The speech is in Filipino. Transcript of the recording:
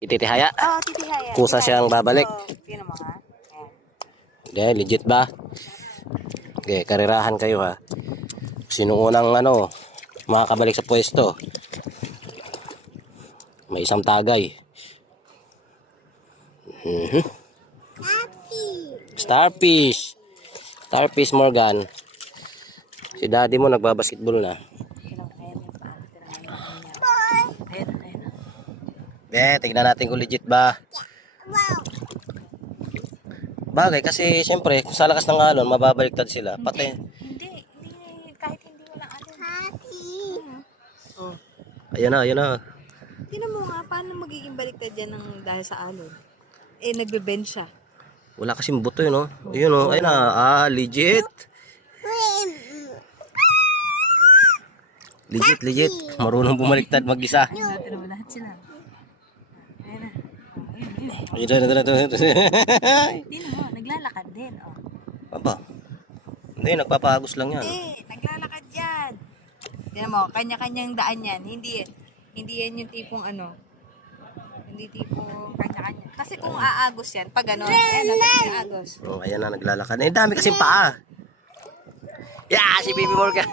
Ititihaya. Oo, titihaya. Kusa siyang babalik. Sino mo ha? Hindi, legit ba? Okay, karirahan kayo ha. Sino unang makakabalik sa pwesto? May isang tagay. Starfish. Starfish Morgan. Si daddy mo nagbabasketball na. Tignan natin kung legit ba. Bagay kasi siyempre kung sa lakas ng alon mababaliktad sila. Pati. Hindi. Kahit hindi walang alon. Oh. Ayan na. Tingnan mo nga, paano magiging baliktad yan dahil sa alon? Nagbe-bend siya. Wala kasing buto yun, no? Ayun, no? Ayun na. Legit. Legit. Marunong bumaliktad mag-isa. Natin naman lahat sila. Ayun na. Tingnan mo, naglalakad din. Oh. Aba. Hindi, nagpapahagos lang yan. Naglalakad yan. Tingnan mo, kanya-kanyang daan yan. Hindi yan yung tipong hindi tipong kanya-kanya. Kasi kung aagos yan, pag aagos. Oh, ayan na, naglalakad. Dami kasing paa. Yeah, si Baby Morgan.